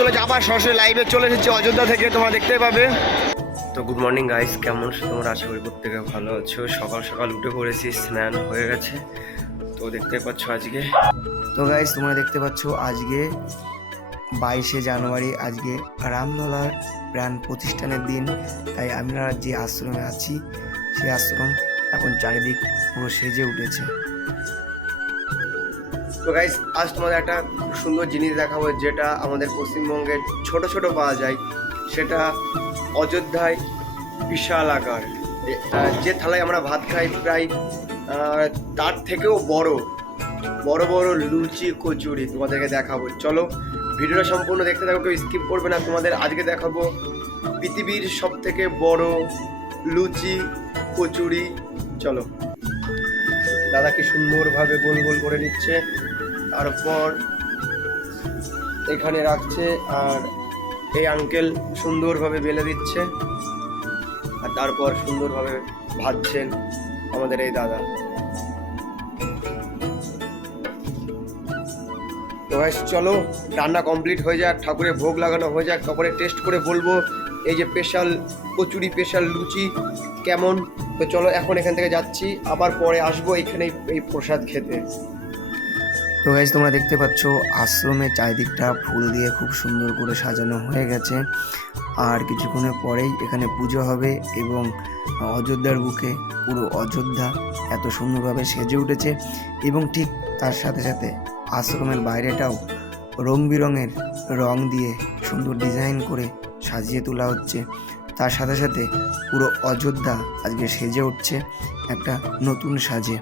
চলেছে, আবার সরাসরি লাইভে চলে এসেছে অযোধ্যা থেকে, তোমরা দেখতে পাবে। তো গুড মর্নিং গাইস, কেমন তোমরা? আশা করি প্রত্যেকে ভালো আছো। সকাল সকাল উঠে পড়েছি, স্নান হয়ে গেছে। তো দেখতে পাচ্ছ আজকে, তো গাইস তোমরা দেখতে পাচ্ছ আজকে 22শে জানুয়ারি, আজকে রামলালার প্রাণ প্রতিষ্ঠানের দিন। তাই আমরা যে আশ্রমে আছি সেই আশ্রম এখন চারিদিক পুরো সেজে উঠেছে। তো গাইস আজ তোমাদের একটা খুব সুন্দর জিনিস দেখাবো, যেটা আমাদের পশ্চিমবঙ্গে ছোট ছোট পাওয়া যায়। সেটা অযোধ্যায় বিশাল আকার, যে থালায় আমরা ভাত খাই প্রায় তার থেকেও বড় বড় বড় লুচি কচুরি তোমাদেরকে দেখাবো। চলো ভিডিওটা সম্পূর্ণ দেখতে থাকো, কেউ স্কিপ করবে না। তোমাদের আজকে দেখাবো পৃথিবীর সব থেকে বড় লুচি কচুরি। চলো, দাদা কি সুন্দরভাবে গোল গোল করে নিচ্ছে, তারপর এখানে রাখছে, আর এই আঙ্কেল সুন্দরভাবে বেলে দিচ্ছে, আর তারপর সুন্দরভাবে ভাজছেন আমাদের এই দাদা। তো গাইস চলো রান্না কমপ্লিট হয়ে যাক, ঠাকুরের ভোগ লাগানো হয়ে যাক, তারপরে টেস্ট করে বলবো এই যে স্পেশাল কচুরি স্পেশাল লুচি কেমন। তো চলো এখন এখান থেকে যাচ্ছি, আবার পরে আসবো এখানে এই প্রসাদ খেতে। তো গাইস তোমরা দেখতে পাচ্ছ আশ্রমের চারিদিকটা ফুল দিয়ে খুব সুন্দর করে সাজানো হয়ে গেছে, আর কিছুক্ষণের পরেই এখানে পুজো হবে এবং অযোধ্যার বুকে পুরো অযোধ্যা এত সুন্দরভাবে সেজে উঠেছে। এবং ঠিক তার সাথে সাথে আশ্রমের বাইরেটাও রং বেরঙের রং দিয়ে সুন্দর ডিজাইন করে সাজিয়ে তোলা হচ্ছে। তার সাথে সাথে পুরো অযোধ্যা আজকে সেজে উঠছে একটা নতুন সাজে।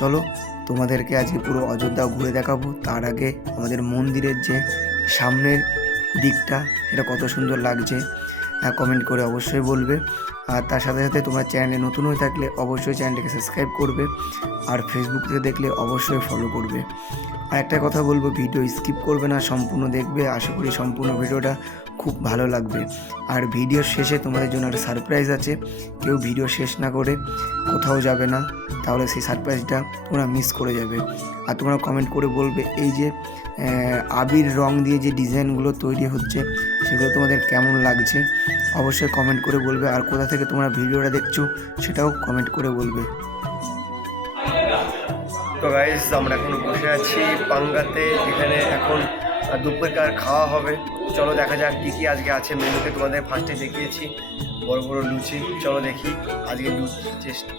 চলো তোমাদেরকে আজকে পুরো অযোধ্যা ঘুরে দেখাবো। তার আগে আমাদের মন্দিরের যে সামনের দিকটা সেটা কত সুন্দর লাগছে কমেন্ট করে অবশ্যই বলবে। আর তার সাথে সাথে তোমরা চ্যানেলে নতুন হয়ে থাকলে অবশ্যই চ্যানেলটাকে সাবস্ক্রাইব করবে, আর ফেসবুক থেকে দেখলে অবশ্যই ফলো করবে। আর একটা কথা বলবো, ভিডিও স্কিপ করবে না, সম্পূর্ণ দেখবে। আশা করি সম্পূর্ণ ভিডিওটা খুব ভালো লাগবে। আর ভিডিওর শেষে তোমাদের জন্য একটা সারপ্রাইজ আছে, কেউ ভিডিও শেষ না করে কোথাও যাবে না, তাহলে সেই সারপ্রাইজটা তোমরা মিস করে যাবে। আর তোমরা কমেন্ট করে বলবে এই যে আবির রং দিয়ে যে ডিজাইনগুলো তৈরি হচ্ছে সেগুলো তোমাদের কেমন লাগছে, অবশ্যই কমেন্ট করে বলবে। আর কোথা থেকে তোমরা ভিডিওটা দেখছো সেটাও কমেন্ট করে বলবে। তো গাইস আমরা এখন বসে আছি পাঙ্গাতে, এখানে এখন দুপুরকার খাওয়া হবে। চলো দেখা যাক কী কী আজকে আছে মেনুতে। তোমাদের ফার্স্টে দেখিয়েছি বড় বড় লুচি, চলো দেখি আজকে লুচি চেষ্টা।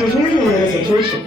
To hear your notification.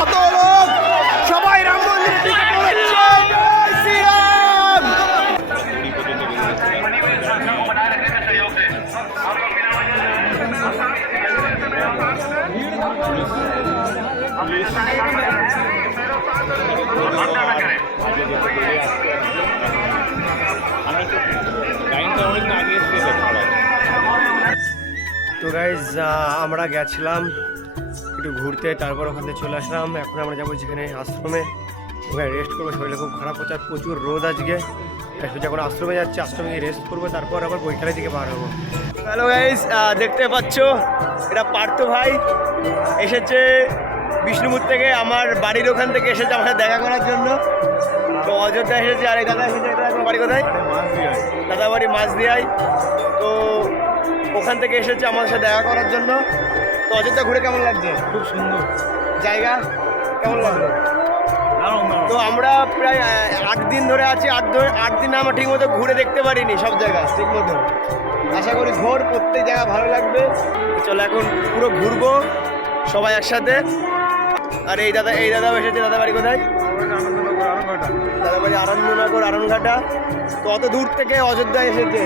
কত লোক, সবাই রাম মন্দিরে ঢুকে পড়েছে। জয় শ্রীরাম। তো গাইজ আমরা গেছিলাম একটু ঘুরতে, তারপর ওখান থেকে চলে আসলাম। এখন আমরা যাবো যেখানে আশ্রমে, ওখানে রেস্ট করবো। শরীরে খুব খারাপ হচ্ছে, আর প্রচুর রোদ আজকে। যখন আশ্রমে যাচ্ছি, আশ্রমে গিয়ে রেস্ট করবো, তারপর আবার বৈকালের দিকে বার হবো। হ্যালো গাইজ, দেখতে পাচ্ছ এটা পার্থ ভাই এসেছে বিষ্ণুপুর থেকে, আমার বাড়ির ওখান থেকে এসেছে আমার সাথে দেখা করার জন্য। তো অযোধ্যা এসেছে, আর এই দাদা এসেছে। আপনার বাড়ি কোথায়? দাদা বাড়ি মাঝদিয়ায়। তো ওখান থেকে এসেছে আমাদের সাথে দেখা করার জন্য। তো অযোধ্যা ঘুরে কেমন লাগছে? খুব সুন্দর জায়গা কেমন লাগলো? তো আমরা প্রায় 8 দিন ধরে আছি। 8 দিন আমরা ঠিক মতো ঘুরে দেখতে পারিনি সব জায়গা ঠিক মতো। আশা করি ঘোর প্রত্যেক জায়গা ভালো লাগবে। চলো এখন পুরো ঘুরবো সবাই একসাথে। আর এই দাদাও এসেছে। দাদা বাড়ি কোথায়? দাদা বাড়ি আনন্দনগর, আরণঘাটা। তো অত দূর থেকে অযোধ্যা এসেছে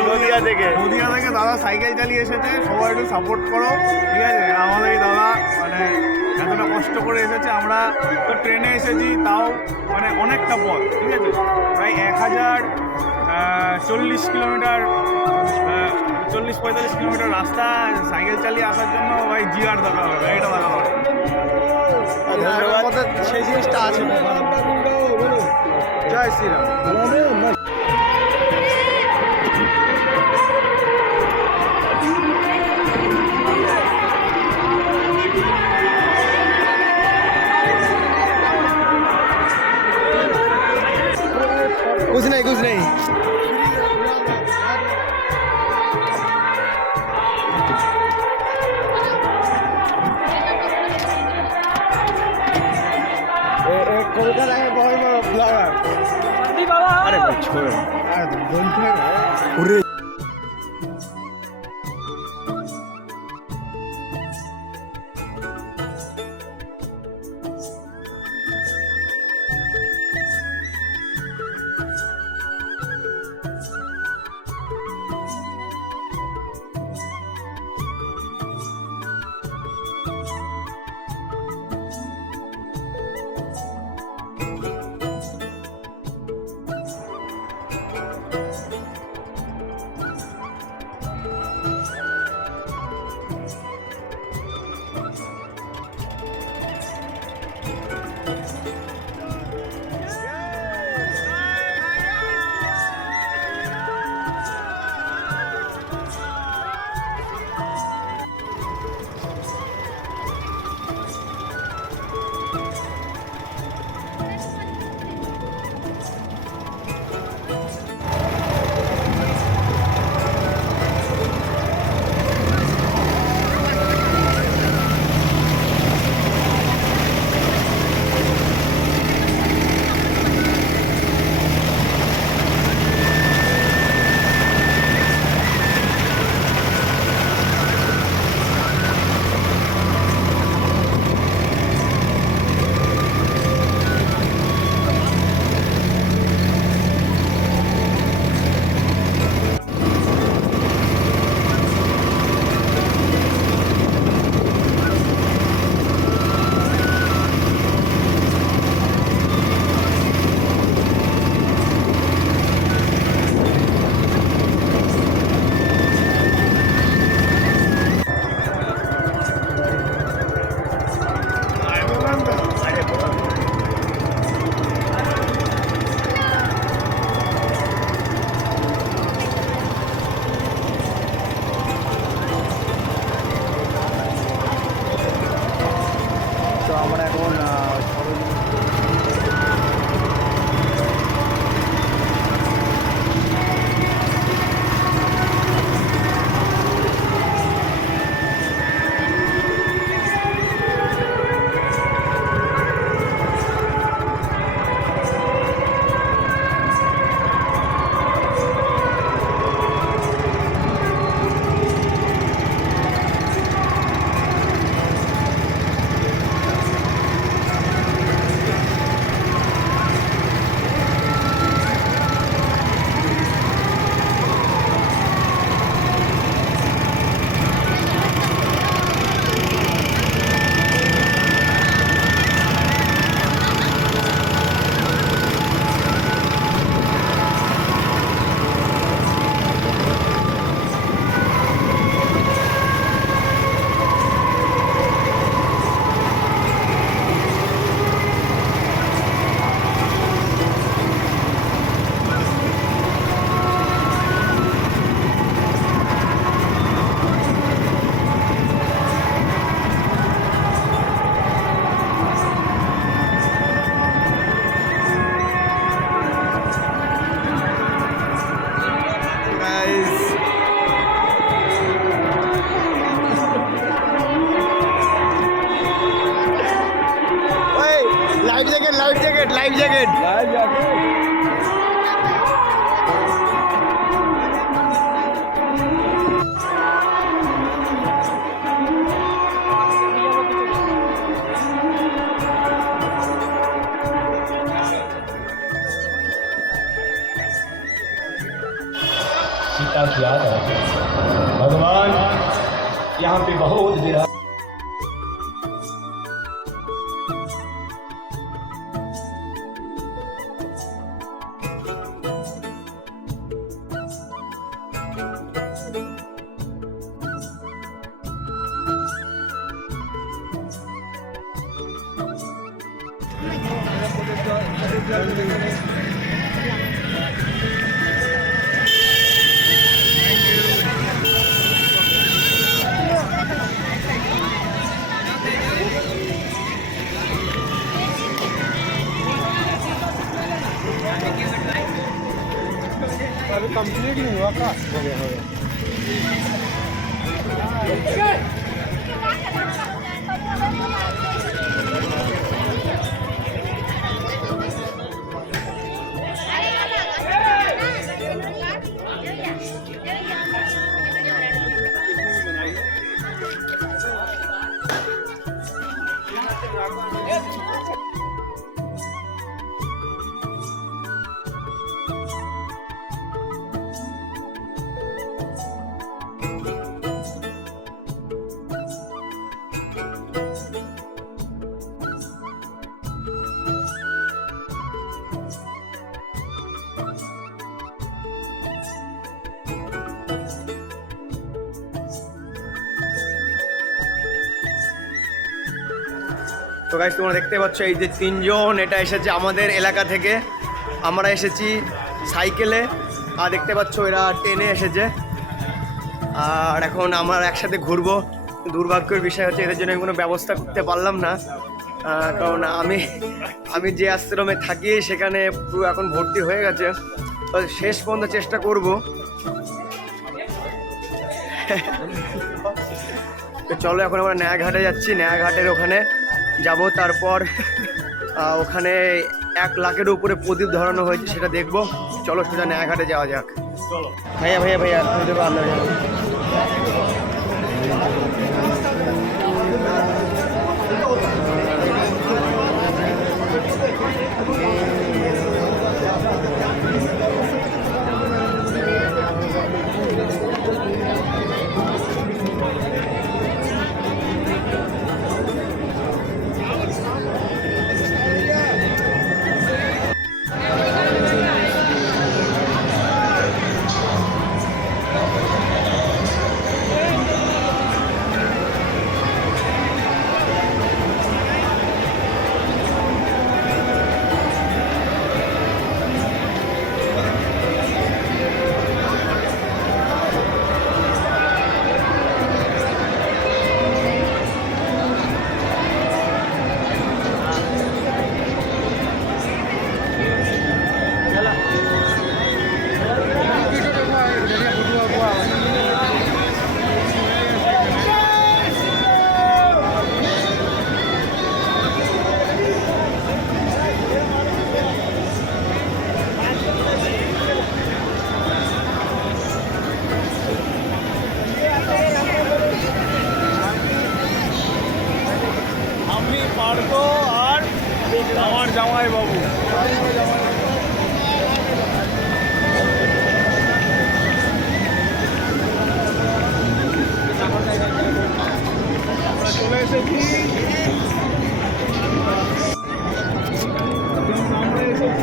নদিয়া থেকে। দাদা সাইকেল চালিয়ে এসেছে। সবাই একটু সাপোর্ট করো, ঠিক আছে? আমাদের এই দাদা মানে এতটা কষ্ট করে এসেছে। আমরা তো ট্রেনে এসেছি, তাও মানে অনেকটা পথ, ঠিক আছে? প্রায় 1040 কিলোমিটার, 40-45 কিলোমিটার রাস্তা সাইকেল চালিয়ে আসার জন্য ভাই জিআর দরকার হবে, এটা দরকার হবে। ধন্যবাদ। সেই জিনিসটা আছে। জয় শ্রীরাম। कुछ नहीं कुछ नहीं। কলকাতা है बहुत बड़ा ब्लॉगर। अरे छोड़। सीता की याद आती भगवान यहाँ पे बहुत विरह अभी कंप्लीट नहीं हुआ का हो गया তো গাইস তোমরা দেখতে পাচ্ছ এই যে তিনজন এটা এসেছে আমাদের এলাকা থেকে, আমরা এসেছি সাইকেলে, আর দেখতে পাচ্ছ এরা ট্রেনে এসেছে। আর এখন আমরা একসাথে ঘুরবো। দুর্ভাগ্যের বিষয় হচ্ছে এদের জন্য আমি কোনো ব্যবস্থা করতে পারলাম না, কারণ আমি যে আশ্রমে থাকি সেখানে পুরো এখন ভর্তি হয়ে গেছে। তো শেষ পর্যন্ত চেষ্টা করব। তো চলো এখন আমরা নয়াঘাটে যাচ্ছি, নয়াঘাটের ওখানে যাব, তারপর ওখানে 1 লাখের উপরে প্রদীপ ধরানো হয়েছে সেটা দেখবো। চলো সোজা নয়াঘাটে যাওয়া যাক। চলো ভাইয়া ভাইয়া ভাইয়া আন্দাজ পার্থ আর আমার জামাই বাবু। আমরা চলে এসেছি, আমরা এসেছি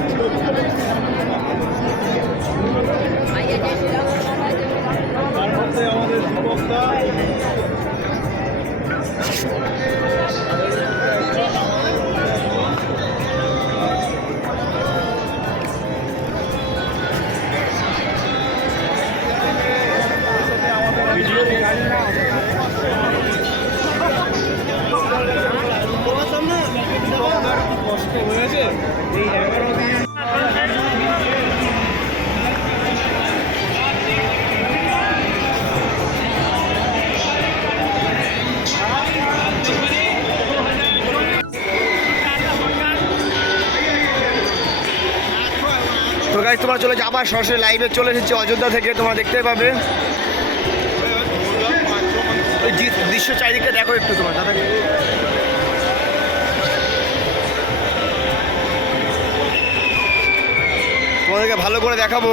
তার মধ্যে আমাদের দীপকদা কষ্ট হয়েছে এই 11 দিন। তো গাইস তোমরা চলে আবার সরাসরি লাইভে চলে এসেছি অযোধ্যা থেকে, তোমরা দেখতে পাবে ওই দৃশ্য চারিদিকটা দেখো একটু তোমার দাদা। তোমাদেরকে ভালো করে দেখাবো।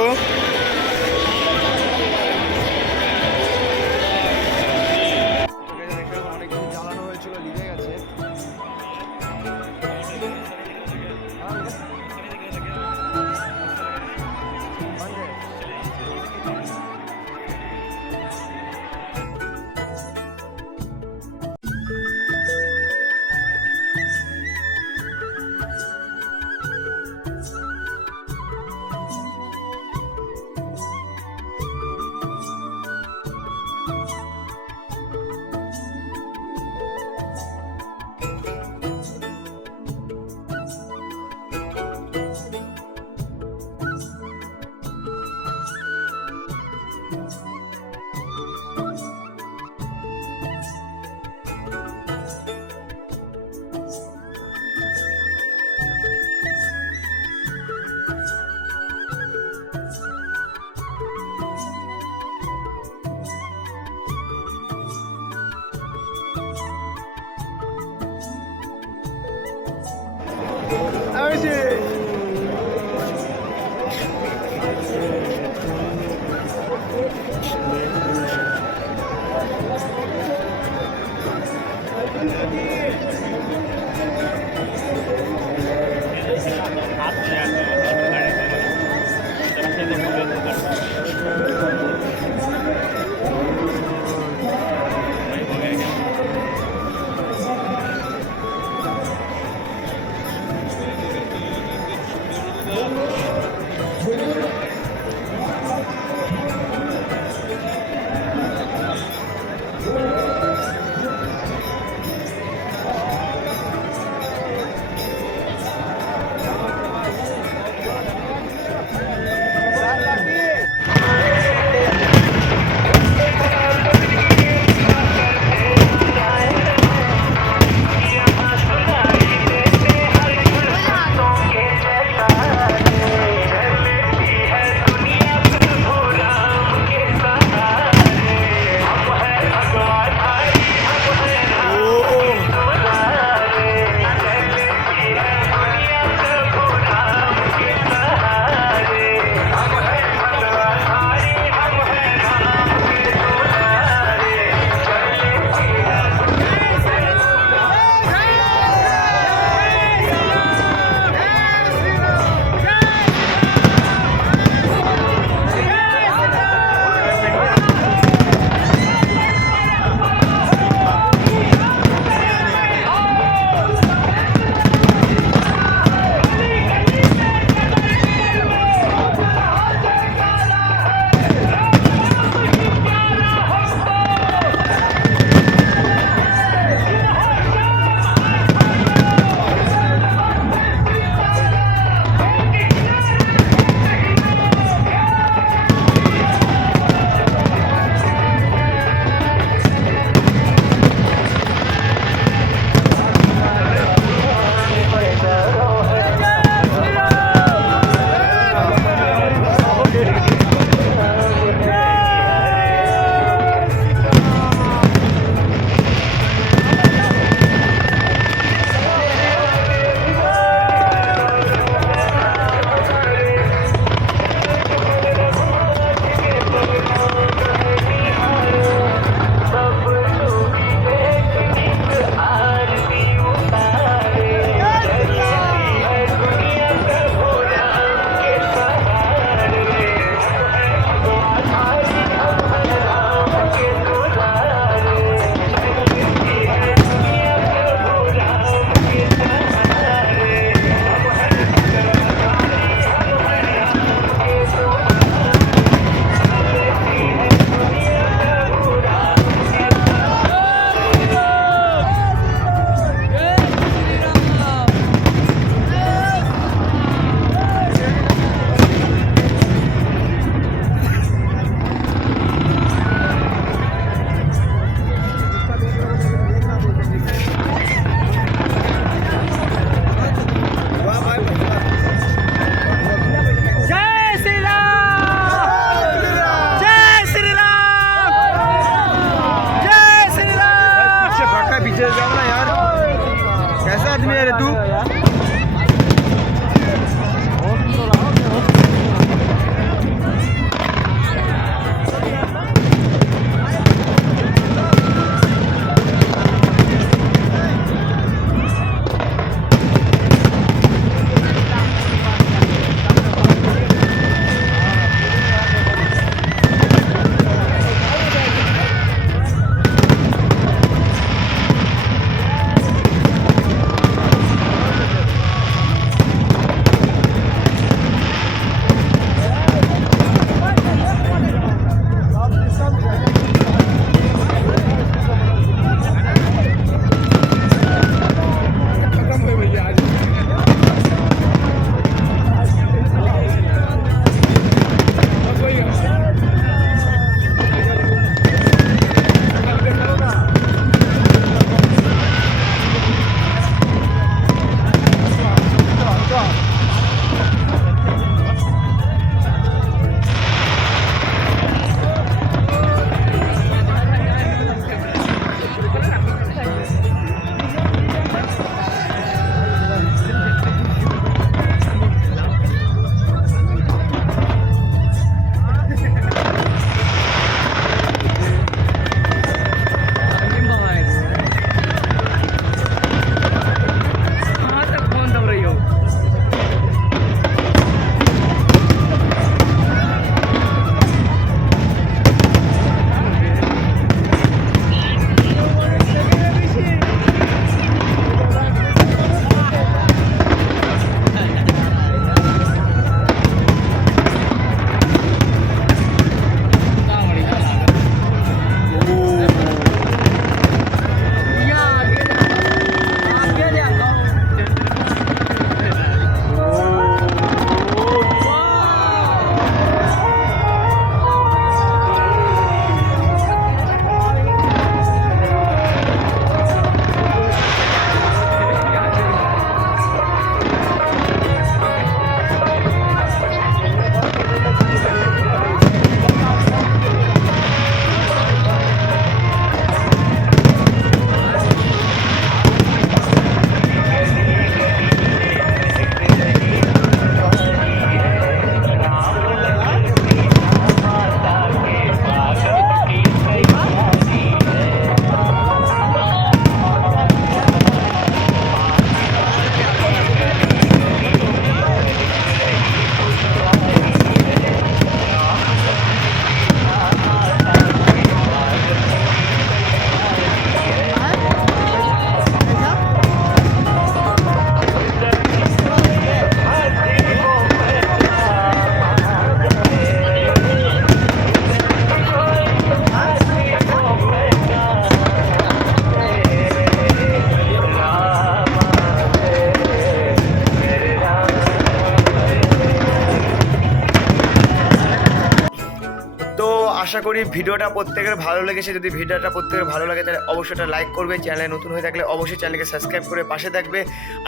আশা করি ভিডিওটা প্রত্যেকের ভালো লেগেছে। যদি ভিডিওটা প্রত্যেকের ভালো লাগে তাহলে অবশ্যই একটা লাইক করবে, চ্যানেলে নতুন হয়ে থাকলে অবশ্যই চ্যানেলকে সাবস্ক্রাইব করে পাশে থাকবে,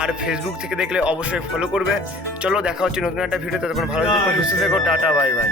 আর ফেসবুক থেকে দেখলে অবশ্যই ফলো করবে। চলো দেখা হচ্ছে নতুন একটা ভিডিও, ততক্ষণ ভালো থেকো, সুস্থ থেকো, টাটা বাই বাই।